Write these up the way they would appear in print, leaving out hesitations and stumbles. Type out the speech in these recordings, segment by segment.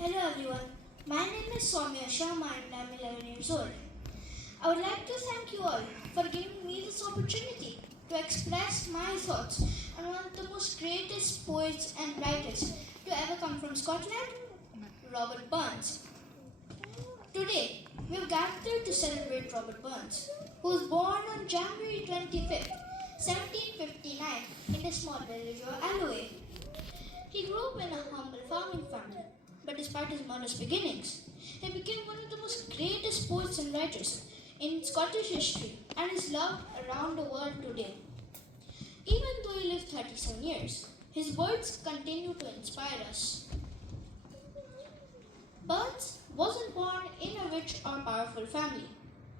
Hello everyone, my name is Soumya Sharma and I am 11 years old. I would like to thank you all for giving me this opportunity to express my thoughts on one of the most greatest poets and writers to ever come from Scotland, Robert Burns. Today, we have gathered to celebrate Robert Burns, who was born on January 25th, 1759 in the small village of Alloway. He grew up in a humble farming family, but despite his modest beginnings, he became one of the most greatest poets and writers in Scottish history and is loved around the world today. Even though he lived 37 years, his words continue to inspire us. Burns wasn't born in a rich or powerful family.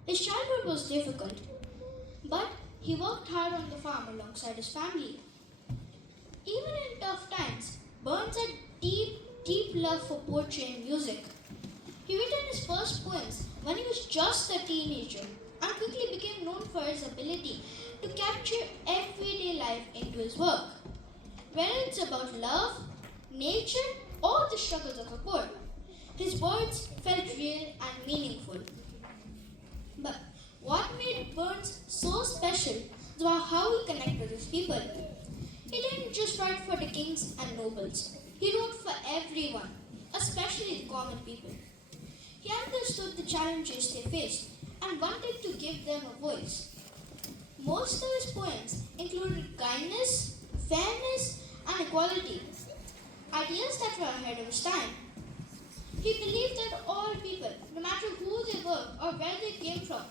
His childhood was difficult, but he worked hard on the farm alongside his family. Even in tough times, Burns had deep love for poetry and music. He written his first poems when he was just a teenager and quickly became known for his ability to capture everyday life into his work. Whether it's about love, nature, or the struggles of the poor, his words felt real and meaningful. But what made Burns so special was how he connected with his people. He didn't just write for the kings and nobles. He wrote for everyone, especially the common people. He understood the challenges they faced and wanted to give them a voice. Most of his poems included kindness, fairness, and equality, ideas that were ahead of his time. He believed that all people, no matter who they were or where they came from,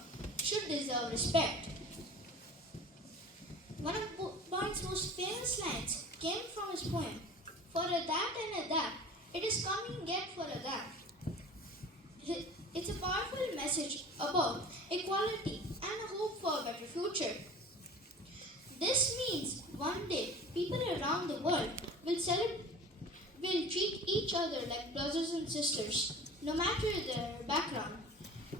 should deserve respect. One of Burns' most famous lines came from his poem, "For a that and a that, it is coming yet for a that." It's a powerful message about equality and a hope for a better future. This means one day people around the world will treat each other like brothers and sisters, no matter their background.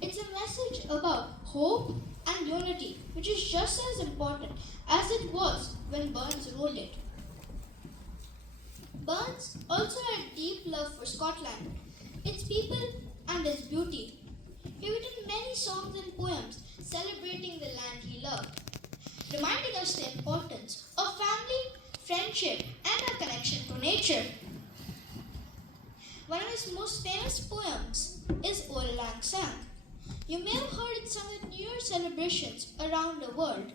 It's a message about hope and unity, which is just as important as it was when Burns wrote it. Burns also had deep love for Scotland, its people, and its beauty. He written many songs and poems celebrating the land he loved, reminding us the importance of family, friendship, and our connection to nature. One of his most famous poems is Old Lang Syne. You may have heard it sung at New Year celebrations around the world.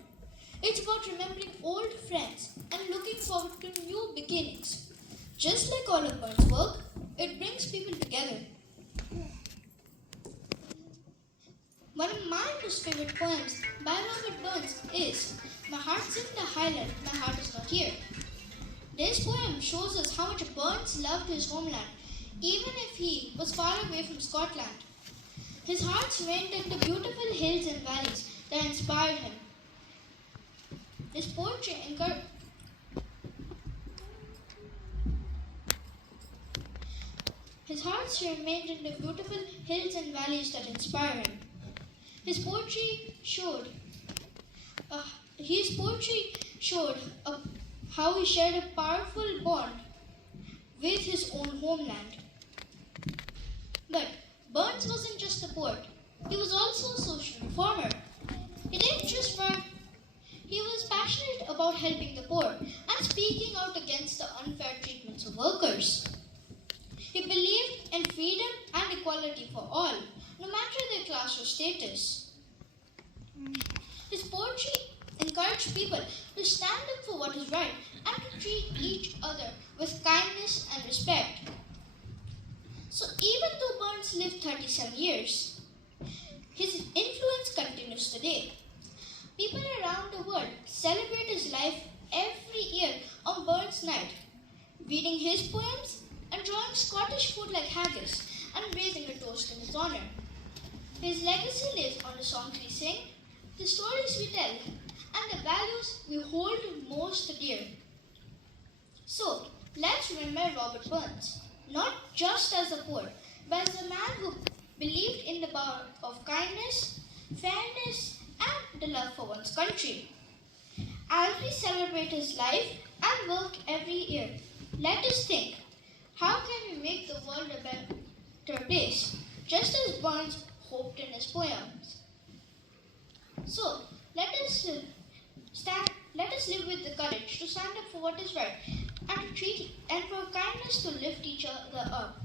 It's about remembering old friends and looking forward to new beginnings. Just like all of Burns' work, it brings people together. One of my most favorite poems by Robert Burns is "My Heart's in the Highland, My Heart is Not Here." This poem shows us how much Burns loved his homeland, even if he was far away from Scotland. His heart remained in the beautiful hills and valleys that inspired him. His poetry His heart remained in the beautiful hills and valleys that inspire him. His poetry showed uh, how he shared a powerful bond with his own homeland. But Burns wasn't just a poet, he was also a social reformer. He didn't just write, he was passionate about helping the poor and speaking out against the unfair treatments of workers. He believed in freedom and equality for all, no matter their class or status. His poetry encouraged people to stand up for what is right and to treat each other with kindness and respect. So even though Burns lived 37 years, his influence continues today. People around the world celebrate his life every year on Burns Night, reading his poems, enjoying Scottish food like haggis, and raising a toast in his honor. His legacy lives on the songs we sing, the stories we tell, and the values we hold most dear. So, let's remember Robert Burns, not just as a poet, but as a man who believed in the power of kindness, fairness, and the love for one's country. As we celebrate his life and work every year, let us think, how can we make the world a better place, just as Burns hoped in his poems. So, let us let us live with the courage to stand up for what is right and for kindness to lift each other up,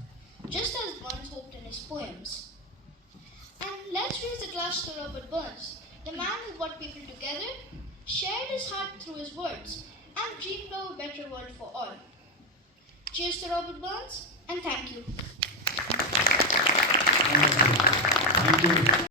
just as Burns hoped in his poems. And let's raise a glass to Robert Burns, the man who brought people together, shared his heart through his words, and dreamed of a better world for all. Cheers to Robert Burns, and thank you. Thank you.